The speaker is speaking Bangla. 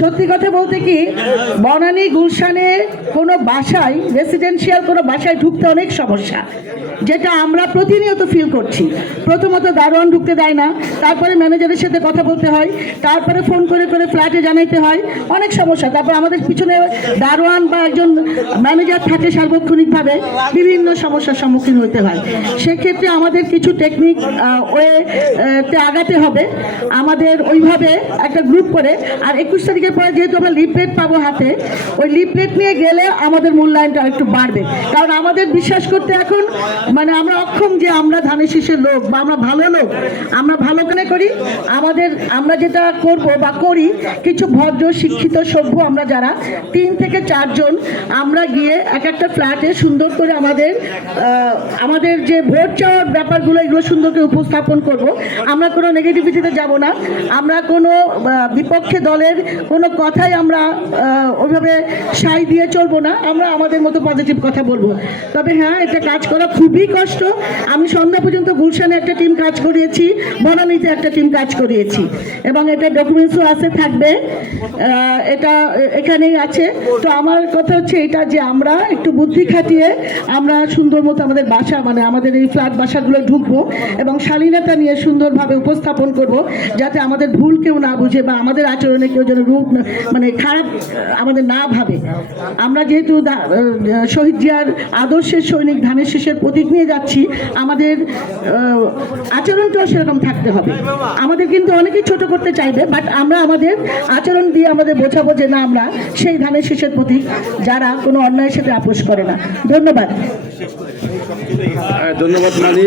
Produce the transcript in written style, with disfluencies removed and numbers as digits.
সত্যি কথা বলতে কি, বনানী গুলশানে কোনো বাসায়, রেসিডেন্সিয়াল কোনো বাসায় ঢুকতে অনেক সমস্যা, যেটা আমরা প্রতিনিয়ত ফিল করছি। প্রথমত দারোয়ান ঢুকতে দেয় না, তারপরে ম্যানেজারের সাথে কথা বলতে হয়, তারপরে ফোন করে করে ফ্ল্যাটে জানাইতে হয়, অনেক সমস্যা। তারপর আমাদের পিছনে দারোয়ান বা একজন ম্যানেজার থাকে সার্বক্ষণিকভাবে, বিভিন্ন সমস্যার সম্মুখীন হতে হয়। সেক্ষেত্রে আমাদের কিছু টেকনিক ওয়েতে আগাতে হবে, আমাদের ওইভাবে একটা গ্রুপ করে। আর 21 তারিখের পরে যেহেতু আমরা লিফলেট পাবো হাতে, ওই লিফলেট নিয়ে গেলে আমাদের মূল্যায়নটা একটু বাড়বে। কারণ আমাদের বিশ্বাস করতে এখন মানে আমরা অক্ষম যে আমরা ধানের শীষের লোক বা আমরা ভালো লোক, আমরা ভালো কেন করি। আমরা যেটা করব বা করি, কিছু ভদ্র শিক্ষিত সভ্য আমরা যারা 3 থেকে 4 জন আমরা গিয়ে এক একটা ফ্ল্যাটে সুন্দর করে আমাদের যে ভোট চাওয়ার ব্যাপারগুলো এগুলো সুন্দর করে উপস্থাপন করব। আমরা কোনো নেগেটিভিটিতে যাব না, আমরা কোনো বিপক্ষে দলের কোনো কথাই আমরা ওইভাবে সাই দিয়ে চলবো না, আমরা আমাদের মতো পজিটিভ কথা বলবো। তবে হ্যাঁ, এটা কাজ করা খুবই কষ্ট। আমি সন্ধ্যা পর্যন্ত গুলশানে একটা টিম কাজ করিয়েছি, বনানীতে একটা টিম কাজ করিয়েছি, এবং এটা ডকুমেন্টসও আছে, থাকবে, এটা এখানেই আছে। তো আমার কথা হচ্ছে এটা যে আমরা একটু বুদ্ধি খাটিয়ে আমরা সুন্দর মতো আমাদের বাসা, মানে আমাদের এই ফ্ল্যাট বাসাগুলো ঢুকবো এবং শালীনতা নিয়ে সুন্দরভাবে উপস্থাপন করব, যাতে আমাদের ভুল কেউ না বুঝে বা আমাদের আচরণে কেউ যেন মানে খারাপ আমাদের না ভাবে। আমরা যেহেতু শহীদ জিয়ার আদর্শের সৈনিক, ধানের শীষের প্রতীক নিয়ে যাচ্ছি, আমাদের আচরণটাও সেরকম থাকতে হবে। আমাদের কিন্তু অনেকেই ছোট করতে চাইবে, বাট আমরা আমাদের আচরণ দিয়ে আমাদের বোঝাবো যে না, আমরা সেই ধানের শীষের প্রতীক যারা কোনো অন্যায়ের সাথে আপোষ করে না। ধন্যবাদ। ধন্যবাদ মানি।